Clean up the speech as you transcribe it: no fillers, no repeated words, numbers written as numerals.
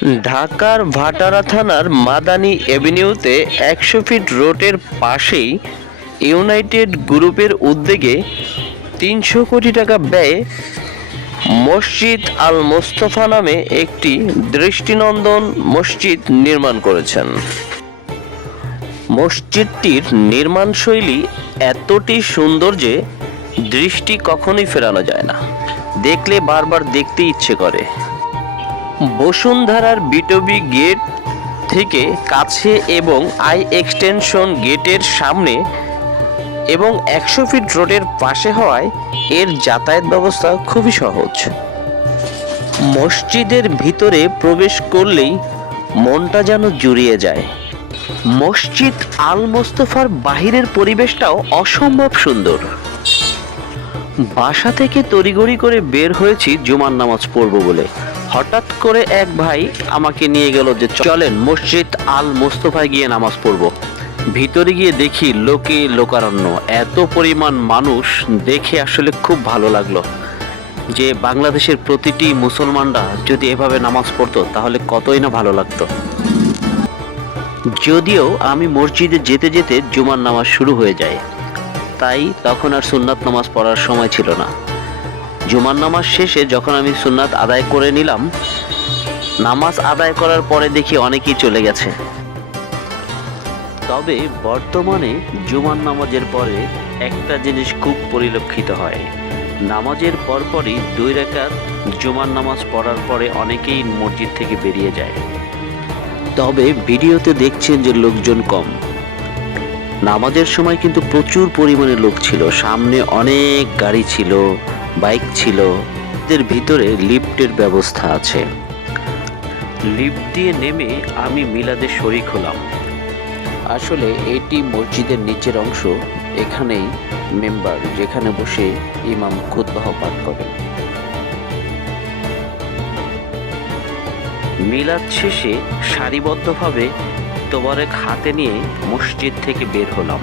ঢাকার ভাটারা থানার মাদানী এভিনিউতে ১০০ ফিট রোডের পাশেই ইউনাইটেড গ্রুপের উদ্যোগে ৩০০ কোটি টাকা ব্যয়ে মসজিদ আল মোস্তফা নামে একটি দৃষ্টিনন্দন মসজিদ নির্মাণ করেছেন। মসজিদটির নির্মাণশৈলী এতটি সুন্দর যে দৃষ্টি কখনোই ফেরানো যায় না, দেখলে বারবার দেখতে ইচ্ছে করে। বসুন্ধরার বিটবি গেট থেকে কাছে এবং আই এক্সটেনশন গেটের সামনে এবং ১০০ ফিট রোডের পাশে হওয়ায় এর যাতায়াত ব্যবস্থা খুবই সহজ। মসজিদের ভিতরে প্রবেশ করলেই মনটা যেন জুড়িয়ে যায়। মসজিদ আল মোস্তফার বাহিরের পরিবেশটাও অসম্ভব সুন্দর। বাসা থেকে তড়িঘড়ি করে বের হয়েছি জুমার নামাজ পড়ব বলে। হঠাৎ করে এক ভাই আমাকে নিয়ে গেল যে চলেন মসজিদ আল মোস্তফায় গিয়ে নামাজ পড়ব। ভিতরে গিয়ে দেখি লোকে লোকারণ্য, এত পরিমাণ মানুষ দেখে আসলে খুব ভালো লাগলো যে বাংলাদেশের প্রতিটি মুসলমানরা যদি এভাবে নামাজ পড়তো তাহলে কতই না ভালো লাগতো। যদিও আমি মসজিদে যেতে যেতে জুমার নামাজ শুরু হয়ে যায়, তাই তখন আর সুন্নাত নামাজ পড়ার সময় ছিল না। জুমার নামাজ শেষে যখন আমি সুন্নাত আদায় করে নিলাম, নামাজ আদায় করার পরে দেখি অনেকেই চলে গেছে। তবে বর্তমানে জুমার নামাজের পরে একটা জিনিস খুব পরিলক্ষিত হয়, নামাজের পরপরই 2 রাকাত জুমার নামাজ পড়ার পরে অনেকেই মসজিদ থেকে বেরিয়ে যায়। তবে ভিডিওতে দেখছেন যে লোকজন কম, নামাজের সময় কিন্তু প্রচুর পরিমাণে লোক ছিল। সামনে অনেক গাড়ি ছিল, বাইক ছিল। এর ভিতরে লিফটের ব্যবস্থা আছে। লিফট দিয়ে নেমে আমি মিলাদে শরীক হলাম। আসলে এটি মসজিদের নিচের অংশ, এখানেই মেম্বার যেখানে বসে ইমাম খুতবাহ পাঠ করেন। মিলাদ শেষে সারিবদ্ধভাবে তোবারেক হাতে নিয়ে মসজিদ থেকে বের হলাম।